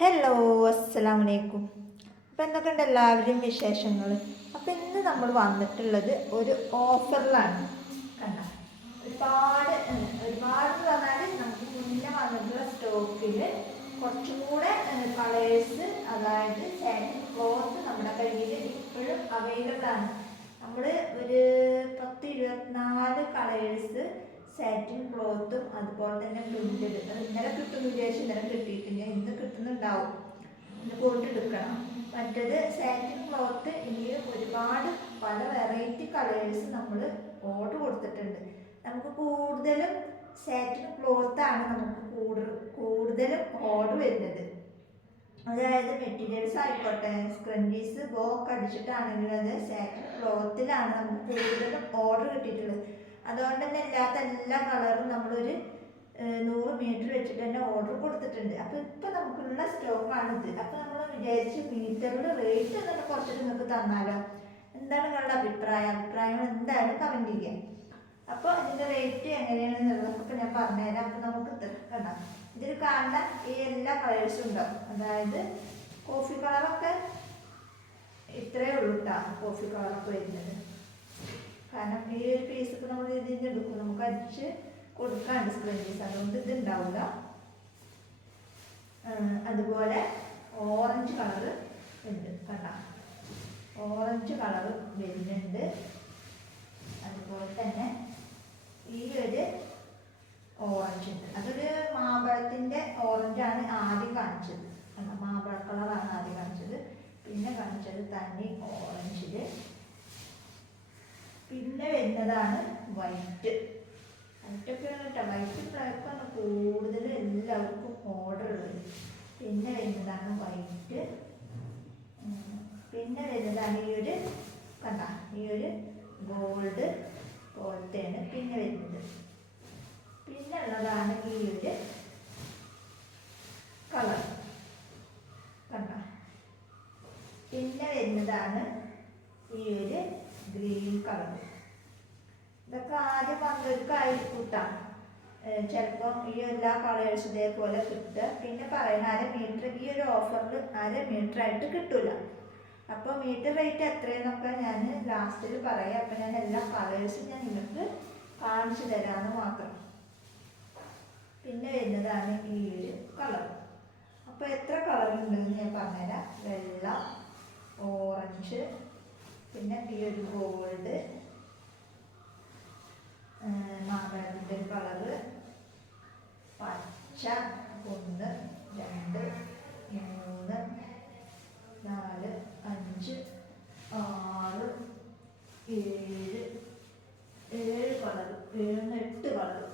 Hello, അസ്സലാമു അലൈക്കും. അപ്പോൾ എന്തൊക്കെയുണ്ട് എല്ലാവരും വിശേഷങ്ങൾ? അപ്പോൾ ഇന്ന് നമ്മൾ വന്നിട്ടുള്ളത് ഒരു ഓഫറിലാണ്. കണ്ട ഒരുപാട് എന്ന് പറഞ്ഞാൽ നമുക്ക് മുന്നേ വന്നിട്ടുള്ള സ്റ്റോക്കിൽ കുറച്ചും കൂടെ കളേഴ്സ്, അതായത് സാറ്റിൻ ക്ലോത്ത് നമ്മുടെ കയ്യിൽ ഇപ്പോഴും അവൈലബിൾ ആണ്. നമ്മൾ ഒരു 10-24 കളേഴ്സ് സാറ്റിൻ ക്ലോത്തും അതുപോലെ തന്നെ പ്രിന്റഡ്, അത് ഇന്നലെ കിട്ടുമെന്ന് വിചാരിച്ച് ഇന്നലെ കിട്ടിയിട്ടില്ല, ഇന്ന് കിട്ടുന്നുണ്ടാവും, ഇന്ന് പോയിട്ട് എടുക്കണം. മറ്റേത് സാറ്റിൻ ക്ലോത്ത് ഇനിയും ഒരുപാട് പല വെറൈറ്റി കളേഴ്സ് നമ്മൾ ഓർഡർ കൊടുത്തിട്ടുണ്ട്. നമുക്ക് കൂടുതലും സാറ്റിൻ ക്ലോത്താണ് നമുക്ക് കൂടുതലും ഓർഡർ വരുന്നത്. അതായത് മെറ്റീരിയൽസ് ആയിക്കോട്ടെ, സ്ക്രഞ്ചീസ് ബോക്ക് അടിച്ചിട്ടാണെങ്കിലും അത് സാറ്റിൻ ക്ലോത്തിലാണ് നമുക്ക് കൂടുതലും ഓർഡർ കിട്ടിയിട്ടുള്ളത്. അതുകൊണ്ട് തന്നെ ഇല്ലാത്ത എല്ലാ കളറും നമ്മളൊരു 100 മീറ്റർ വെച്ചിട്ട് തന്നെ ഓർഡർ കൊടുത്തിട്ടുണ്ട്. അപ്പോൾ ഇപ്പം നമുക്കുള്ള സ്റ്റോക്കാണിത്. അപ്പോൾ നമ്മൾ വിചാരിച്ച് മീറ്ററിൽ റേറ്റ് എന്നിട്ട് കുറച്ചിട്ട് നിങ്ങൾക്ക് തന്നാലോ? എന്താണ് നിങ്ങളുടെ അഭിപ്രായങ്ങൾ എന്തായാലും കമൻറ്റ് ചെയ്യാം. അപ്പോൾ ഇതിൻ്റെ റേറ്റ് എങ്ങനെയാണെന്നുള്ളതൊക്കെ ഞാൻ പറഞ്ഞുതരാം. അപ്പോൾ നമുക്ക് കണ്ടാം, ഇതിൽ കാണുന്ന ഈ എല്ലാ കളേഴ്സും ഉണ്ടാവും. അതായത് കോഫി കളറൊക്കെ ഇത്രയേ ഉള്ളൂ കേട്ടോ, കോഫി കളറൊക്കെ വരുന്നത്. കാരണം ഈ ഒരു പീസ് ഇപ്പോൾ നമ്മൾ ഇതിൽ നിന്ന് എടുക്കും, നമുക്ക് അടിച്ച് കൊടുക്കാണ്ട് സ്ക്രഞ്ചീസ്, അതുകൊണ്ട് ഇത് ഉണ്ടാവില്ല. അതുപോലെ ഓറഞ്ച് കളറ് ഉണ്ട്, കണ്ട ഓറഞ്ച് കളറ് വരുന്നുണ്ട്. അതുപോലെ തന്നെ ഈ ഒരു ഓറഞ്ച് ഉണ്ട്, അതൊരു മാമ്പഴത്തിൻ്റെ ഓറഞ്ചാണ് ആദ്യം കാണിച്ചത്. മാമ്പഴ കളറാണ് ആദ്യം കാണിച്ചത്. പിന്നെ കാണിച്ചത് തനി ഓറഞ്ചിൽ. പിന്നെ വരുന്നതാണ് വൈറ്റ്. വൈറ്റൊക്കെയാണ് കേട്ടോ, വൈറ്റ് കളറാണ് കൂടുതൽ എല്ലാവർക്കും ഓർഡർ ഉള്ളത്. പിന്നെ വരുന്നതാണ് വൈറ്റ്. പിന്നെ വരുന്നതാണ് ഈ ഒരു കണ്ട, ഈ ഒരു ഗോൾഡ് പോലത്തെയാണ് പിന്നെ വരുന്നത്. പിന്നെ ഉള്ളതാണ് ഈ ഒരു കളർ കണ്ട. പിന്നെ വരുന്നതാണ് ഈ ഒരു ഗ്രീൻ കളർ. ഇതൊക്കെ ആദ്യം വന്നവർക്കായിരിക്കും കിട്ടാം ചിലപ്പം ഈ എല്ലാ കളേഴ്സും ഇതേപോലെ കിട്ടുക. പിന്നെ പറയുന്ന 1/2 മീറ്റർ, ഈ ഒരു ഓഫറിൽ 1/2 മീറ്റർ ആയിട്ട് കിട്ടില്ല. അപ്പോൾ മീറ്റർ റേറ്റ് എത്രയെന്നൊക്കെ ഞാൻ ലാസ്റ്റിൽ പറയാം. അപ്പോൾ ഞാൻ എല്ലാ കളേഴ്സും ഞാൻ നിങ്ങൾക്ക് കാണിച്ചു തരാമെന്ന് മാത്രം. പിന്നെ വരുന്നതാണ് ഈ ഒരു കളർ. അപ്പോൾ എത്ര കളറുണ്ടെന്ന് ഞാൻ പറഞ്ഞുതരാം. വെള്ള, ഓറഞ്ച്, പിന്നെ ഈ ഒരു ഗോൾഡ്, മാമ്പഴത്തിൻ്റെ കളറ്, പച്ച, 1, 2, 3, 4, 5, 6, 7 കളർ, 8 കളർ,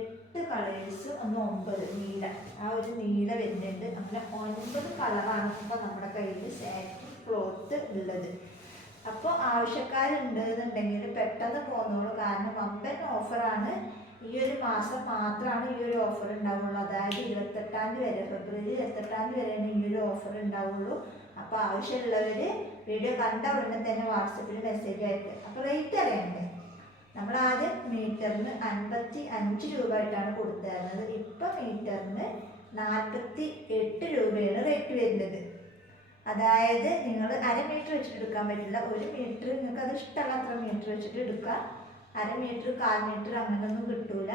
8 കളേഴ്സ്, 9 നീല, ആ ഒരു നീല വരുന്നുണ്ട്. അങ്ങനെ 9 കളറാണ് ഇപ്പോൾ നമ്മുടെ കയ്യിൽ സാറ്റിൻ ക്ലോത്ത് ഉള്ളത്. അപ്പോൾ ആവശ്യക്കാരുണ്ട് എന്നുണ്ടെങ്കിൽ പെട്ടെന്ന് പോകുന്നോളൂ. കാരണം വമ്പൻ ഓഫറാണ്. ഈ ഒരു മാസം മാത്രമാണ് ഈ ഒരു ഓഫർ ഉണ്ടാവുള്ളൂ. അതായത് 28-ാം തീയതി വരെ, ഫെബ്രുവരി 28-ാം തീയതി വരെയാണ് ഈ ഒരു ഓഫർ ഉണ്ടാവുള്ളൂ. അപ്പോൾ ആവശ്യമുള്ളവർ വീഡിയോ കണ്ട ഉടനെ തന്നെ വാട്സപ്പിൽ മെസ്സേജ് അയക്കുക. അപ്പോൾ റേറ്റ് അറിയണ്ടേ? നമ്മൾ ആദ്യം മീറ്ററിന് 55 രൂപ ആയിട്ടാണ് കൊടുത്തിരുന്നത്. ഇപ്പം മീറ്ററിന് 48 രൂപയാണ് റേറ്റ് വരുന്നത്. അതായത് നിങ്ങൾ 1/2 മീറ്റർ വെച്ചിട്ട് എടുക്കാൻ പറ്റില്ല. 1 മീറ്റർ നിങ്ങൾക്ക് അത് ഇഷ്ടമുള്ള അത്ര മീറ്റർ വെച്ചിട്ട് എടുക്കാം. 1/2 മീറ്റർ, 1/4 മീറ്റർ അങ്ങനെയൊന്നും കിട്ടൂല.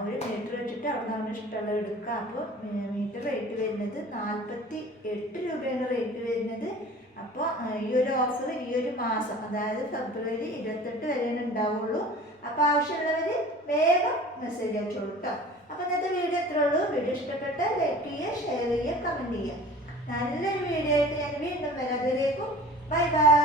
1 മീറ്റർ വെച്ചിട്ട് അവിടെ നിന്ന് ഇഷ്ടമുള്ളത് എടുക്കുക. അപ്പോൾ മീറ്റർ റേറ്റ് വരുന്നത് 48 രൂപയാണ് റേറ്റ് വരുന്നത്. അപ്പോൾ ഈ ഒരു ഓഫർ ഈ ഒരു മാസം, അതായത് ഫെബ്രുവരി 28 വരെയാണ് ഉണ്ടാവുള്ളൂ. അപ്പോൾ ആവശ്യമുള്ളവർ വേഗം മെസ്സേജ് അയച്ചോളൂ കേട്ടോ. അപ്പോൾ ഇന്നത്തെ വീഡിയോ എത്രേ ഉള്ളൂ. വീഡിയോ ഇഷ്ടപ്പെട്ടാൽ ലൈക്ക് ചെയ്യുക, ഷെയർ ചെയ്യുക, കമൻറ്റ് ചെയ്യുക. നല്ലൊരു വീഡിയോ ആയിട്ട് ഞാൻ വീണ്ടും വരാം. അതുവരേക്കും ബൈ ബൈ.